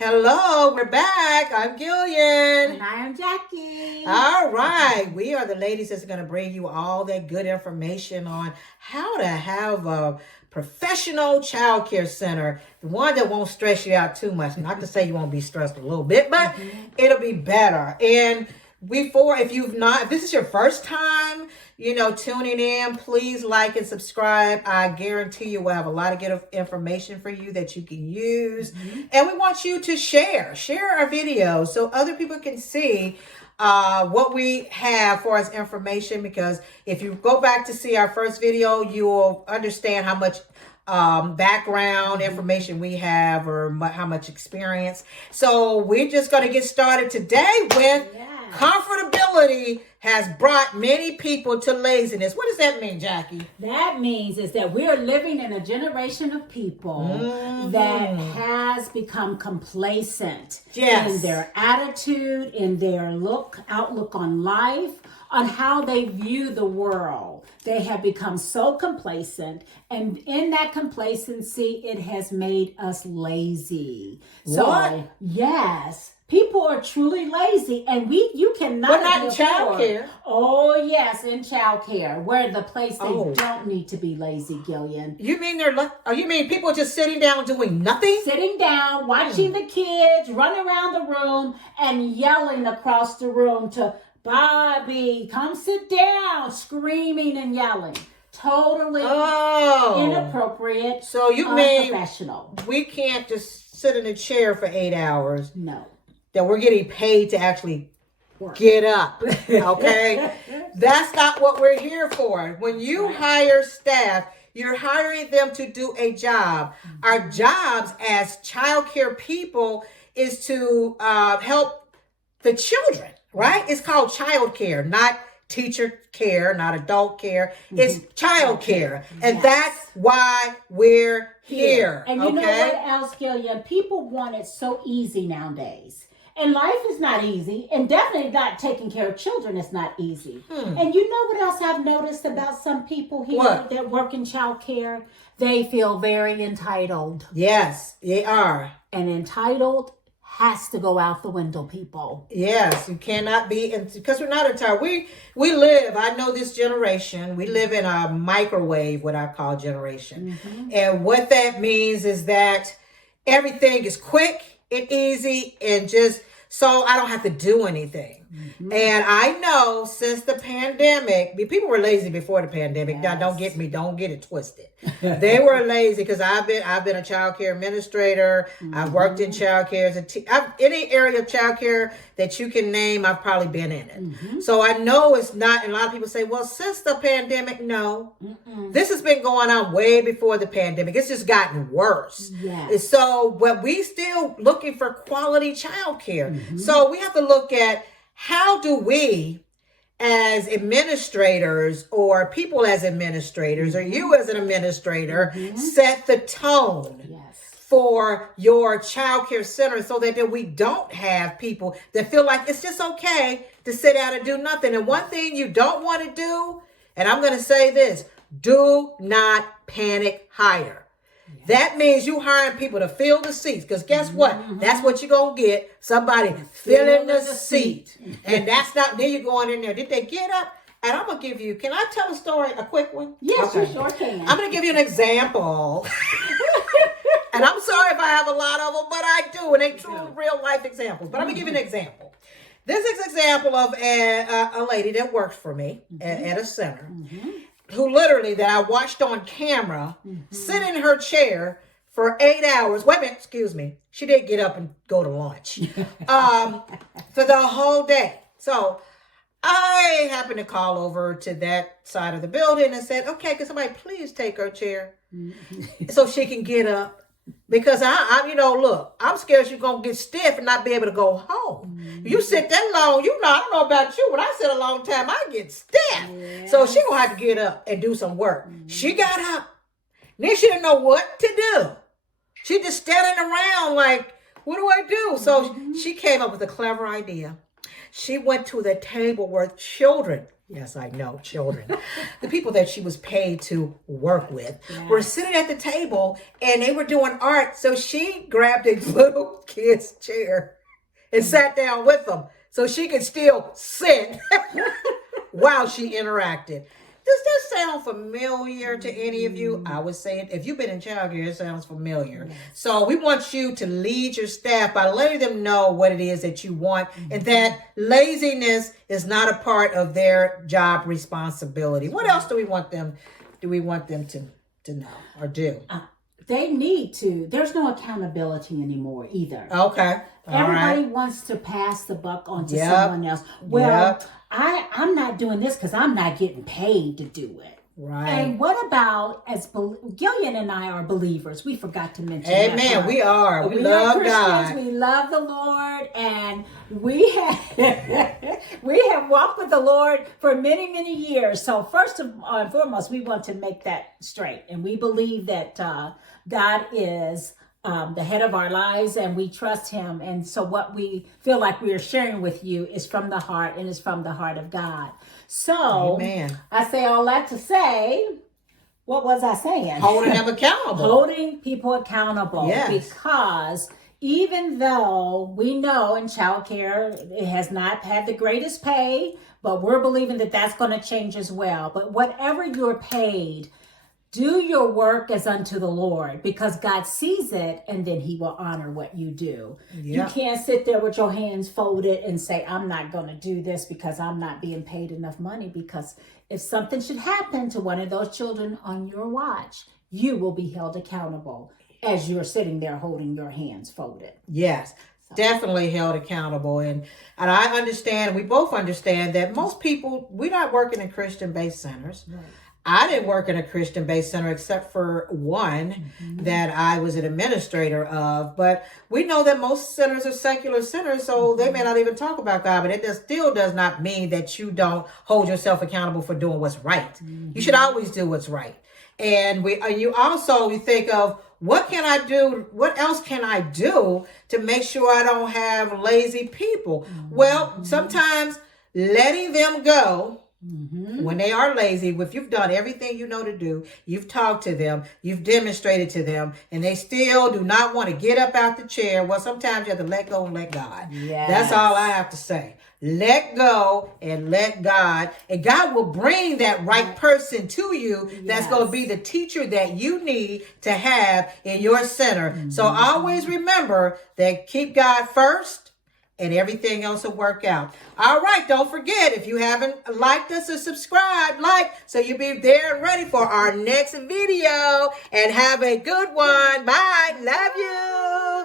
Hello, we're back. I'm Gillian. And I am Jackie. All right. We are the ladies that's going to bring you all that good information on how to have a professional child care center. The one that won't stress you out too much. Not to say you won't be stressed a little bit, but it'll be better. And if this is your first time, tuning in, please like and subscribe. I guarantee you we'll have a lot of good information for you that you can use. And we want you to share our videos so other people can see what we have for us information, because if you go back to see our first video, you will understand how much background information we have, or how much experience. So we're just going to get started today with comfortability has brought many people to laziness. What does that mean, Jackie? That means is that we are living in a generation of people that has become complacent in their attitude, in their outlook on life, on how they view the world. They have become so complacent, and in that complacency, it has made us lazy. What? Yes. People are truly lazy, and you cannot. But not in childcare. Oh yes, in childcare, where the place they don't need to be lazy, Gillian. You mean you mean people just sitting down doing nothing? Sitting down, watching the kids run around the room and yelling across the room to Bobby, come sit down, screaming and yelling. Totally inappropriate. So you mean unprofessional. We can't just sit in a chair for 8 hours? No. That we're getting paid to actually get up, okay? That's not what we're here for. When you hire staff, you're hiring them to do a job. Our jobs as childcare people is to help the children, right? It's called childcare, not teacher care, not adult care. It's child care. And that's why we're here. And you know what else, Gillian? People want it so easy nowadays. And life is not easy, and definitely not taking care of children is not easy. And you know what else I've noticed about some people here that work in child care? They feel very entitled. Yes, they are. And entitled has to go out the window, people. Yes, you cannot be, because we're not entitled. We live, I know this generation, we live in a microwave, what I call generation. And what that means is that everything is quick and easy, and just so I don't have to do anything. And I know since the pandemic, people were lazy before the pandemic. Now, don't get it twisted. They were lazy because I've been a child care administrator. I've worked in child care. Any area of child care that you can name, I've probably been in it. So I know it's not, and a lot of people say, well, since the pandemic, no. This has been going on way before the pandemic. It's just gotten worse. But we still looking for quality child care. So we have to look at, how do we as administrators, or people as administrators, or you as an administrator, set the tone for your child care center, so that we don't have people that feel like it's just okay to sit down and do nothing. And one thing you don't want to do, and I'm going to say this, do not panic hire. That means you hiring people to fill the seats. Because guess what? That's what you're going to get. Somebody filling the seat. And that's not, then you're going in there. Did they get up? And I'm going to give you, can I tell a story, a quick one? Yes, you sure can. I'm going to give you an example. And I'm sorry if I have a lot of them, but I do. And they true real life examples. But I'm going to give you an example. This is an example of a lady that works for me at a center. Who literally, that I watched on camera, sit in her chair for 8 hours. Wait a minute, excuse me. She did get up and go to lunch for the whole day. So I happened to call over to that side of the building and said, okay, can somebody please take her chair so she can get up? Because look, I'm scared she's going to get stiff and not be able to go home. You sit that long, I don't know about you, when I sit a long time, I get stiff. So she going to have to get up and do some work. She got up. Then she didn't know what to do. She just standing around like, what do I do? So she came up with a clever idea. She went to the table where children, yes, I know, children, the people that she was paid to work with were sitting at the table, and they were doing art. So she grabbed a little kid's chair and sat down with them so she could still sit while she interacted. Does this sound familiar to any of you? I would say it. If you've been in childcare, it sounds familiar. Yes. So we want you to lead your staff by letting them know what it is that you want, and that laziness is not a part of their job responsibility. What else do we want them to know or do? They need to. There's no accountability anymore either. Okay. Everybody wants to pass the buck on to someone else. Well, I'm not doing this because I'm not getting paid to do it. Right. And what about, Gillian and I are believers. We forgot to mention that. Amen. We are. We love God. We love the Lord, and we have walked with the Lord for many, many years. So first and foremost, we want to make that straight. And we believe that God is the head of our lives, and we trust him. And so what we feel like we are sharing with you is from the heart, and is from the heart of God. So Amen. I say all that to say, what was I saying? Holding them accountable. Holding people accountable. Yes. Because even though we know in childcare it has not had the greatest pay, but we're believing that that's going to change as well. But whatever you're paid, do your work as unto the Lord, because God sees it, and then he will honor what you do. Yeah. You can't sit there with your hands folded and say, I'm not going to do this because I'm not being paid enough money. Because if something should happen to one of those children on your watch, you will be held accountable as you're sitting there holding your hands folded. Yes. Definitely held accountable. And I understand, we both understand that most people, we're not working in Christian-based centers. Right. I didn't work in a Christian-based center except for one that I was an administrator of. But we know that most centers are secular centers, so they may not even talk about God. But it still does not mean that you don't hold yourself accountable for doing what's right. You should always do what's right. And you think of, what can I do? What else can I do to make sure I don't have lazy people? Well, sometimes letting them go when they are lazy, if you've done everything you know to do, you've talked to them, you've demonstrated to them, and they still do not want to get up out the chair, well, sometimes you have to let go and let God. Yes. That's all I have to say. Let go and let God, and God will bring that right person to you that's going to be the teacher that you need to have in your center. So always remember that keep God first, and everything else will work out. All right, don't forget, if you haven't liked us or subscribed, so you'll be there and ready for our next video. And have a good one. Bye. Love you.